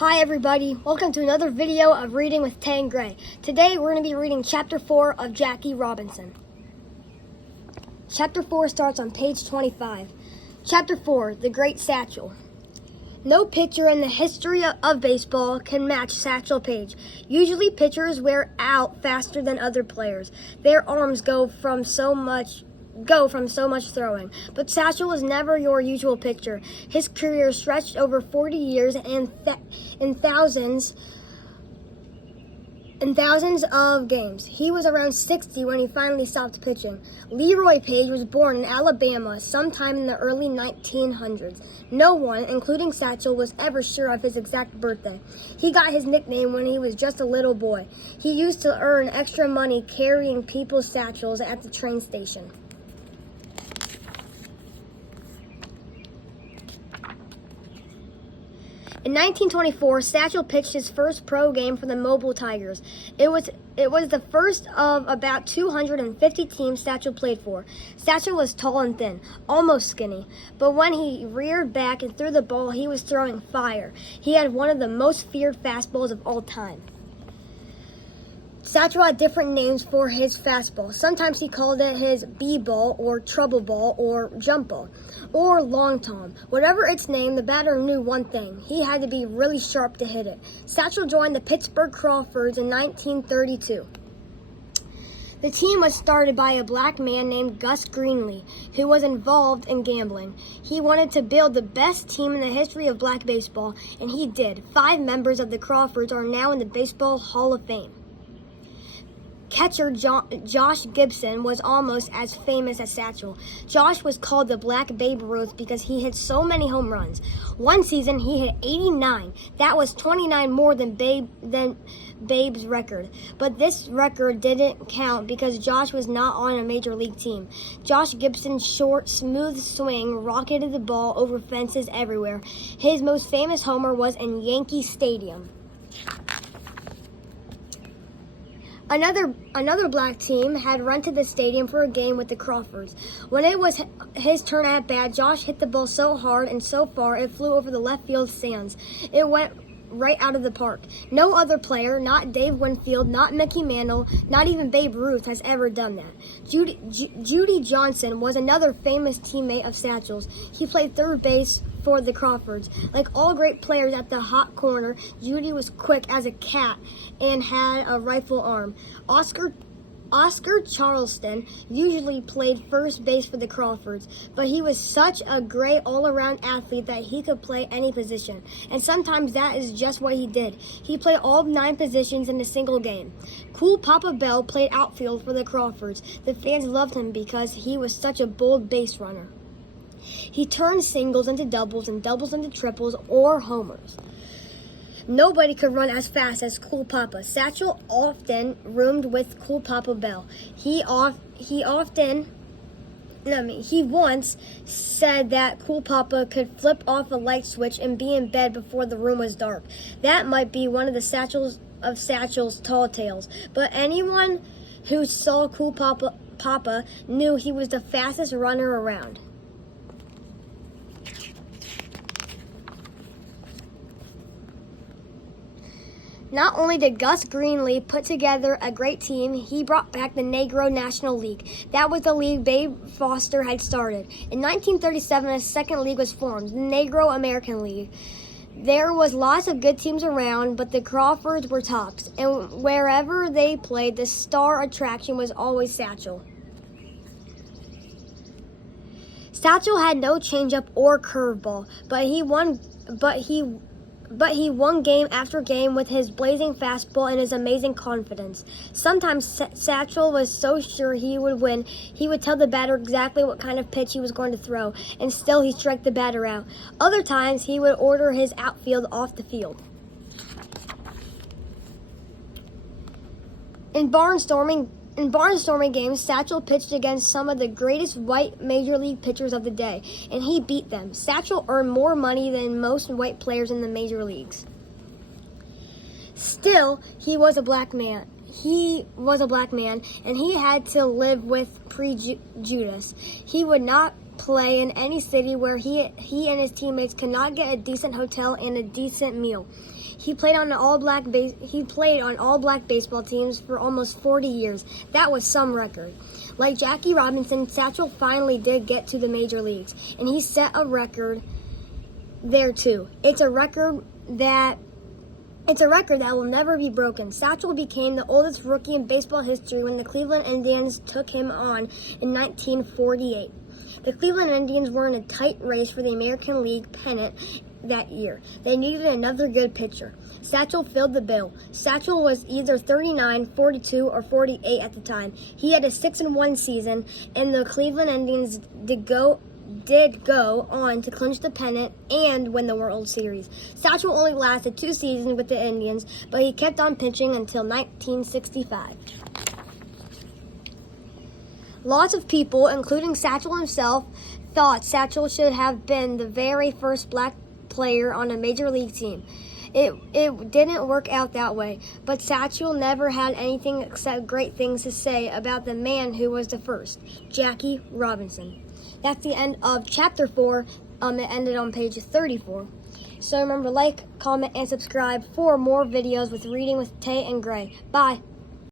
Hi everybody, welcome to another video of Reading with Tay and Gray. Today we're going to be reading Chapter 4 of Jackie Robinson. Chapter 4 starts on page 25. Chapter 4, The Great Satchel. No pitcher in the history of baseball can match Satchel Paige. Usually pitchers wear out faster than other players. Their arms go from so much throwing. But Satchel was never your usual pitcher. His career stretched over 40 years and thousands of games. He was around 60 when he finally stopped pitching. Leroy Page was born in Alabama sometime in the early 1900s. No one, including Satchel, was ever sure of his exact birthday. He got his nickname when he was just a little boy. He used to earn extra money carrying people's satchels at the train station. In 1924, Satchel pitched his first pro game for the Mobile Tigers. It was the first of about 250 teams Satchel played for. Satchel was tall and thin, almost skinny, but when he reared back and threw the ball, he was throwing fire. He had one of the most feared fastballs of all time. Satchel had different names for his fastball. Sometimes he called it his B-ball or trouble ball or jump ball or long tom. Whatever its name, the batter knew one thing. He had to be really sharp to hit it. Satchel joined the Pittsburgh Crawfords in 1932. The team was started by a black man named Gus Greenlee, who was involved in gambling. He wanted to build the best team in the history of black baseball, and he did. 5 members of the Crawfords are now in the Baseball Hall of Fame. Catcher Josh Gibson was almost as famous as Satchel. Josh was called the Black Babe Ruth because he hit so many home runs. One season he hit 89. That was 29 more than Babe's record. But this record didn't count because Josh was not on a major league team. Josh Gibson's short, smooth swing rocketed the ball over fences everywhere. His most famous homer was in Yankee Stadium. Another black team had rented the stadium for a game with the Crawfords. When it was his turn at bat, Josh hit the ball so hard and so far it flew over the left field stands. It went right out of the park. No other player, not Dave Winfield, not Mickey Mantle, not even Babe Ruth has ever done that. Judy Johnson was another famous teammate of Satchel's. He played third base for the Crawfords. Like all great players at the hot corner, Judy was quick as a cat and had a rifle arm. Oscar Charleston usually played first base for the Crawfords, but he was such a great all-around athlete that he could play any position. And sometimes that is just what he did. He played all 9 positions in a single game. Cool Papa Bell played outfield for the Crawfords. The fans loved him because he was such a bold base runner. He turned singles into doubles and doubles into triples or homers. Nobody could run as fast as Cool Papa. Satchel often roomed with Cool Papa Bell. He once said that Cool Papa could flip off a light switch and be in bed before the room was dark. That might be one of the Satchel's tall tales, but anyone who saw Cool Papa knew he was the fastest runner around. Not only did Gus Greenlee put together a great team, he brought back the Negro National League. That was the league Babe Foster had started. In 1937, a second league was formed, the Negro American League. There was lots of good teams around, but the Crawfords were tops, and wherever they played, the star attraction was always Satchel. Satchel had no changeup or curveball, but he won game after game with his blazing fastball and his amazing confidence. Sometimes Satchel was so sure he would win, he would tell the batter exactly what kind of pitch he was going to throw, and still he'd strike the batter out. Other times, he would order his outfield off the field. In barnstorming games, Satchel pitched against some of the greatest white major league pitchers of the day, and he beat them. Satchel earned more money than most white players in the major leagues. Still, he was a black man, and he had to live with prejudice. He would not play in any city where he and his teammates could not get a decent hotel and a decent meal. He played on all black baseball teams for almost 40 years. That was some record. Like Jackie Robinson, Satchel finally did get to the major leagues, and he set a record there too. It's a record that will never be broken. Satchel became the oldest rookie in baseball history when the Cleveland Indians took him on in 1948. The Cleveland Indians were in a tight race for the American League pennant that year. They needed another good pitcher. Satchel filled the bill. Satchel was either 39, 42, or 48 at the time. He had a 6-1 season, and the Cleveland Indians did go on to clinch the pennant and win the World Series. Satchel only lasted 2 seasons with the Indians, but he kept on pitching until 1965. Lots of people, including Satchel himself, thought Satchel should have been the very first black player on a major league team. It didn't work out that way, but Satchel never had anything except great things to say about the man who was the first, Jackie Robinson. That's the end of chapter 4. It ended on page 34. So remember, like, comment, and subscribe for more videos with Reading with Tay and Gray. Bye.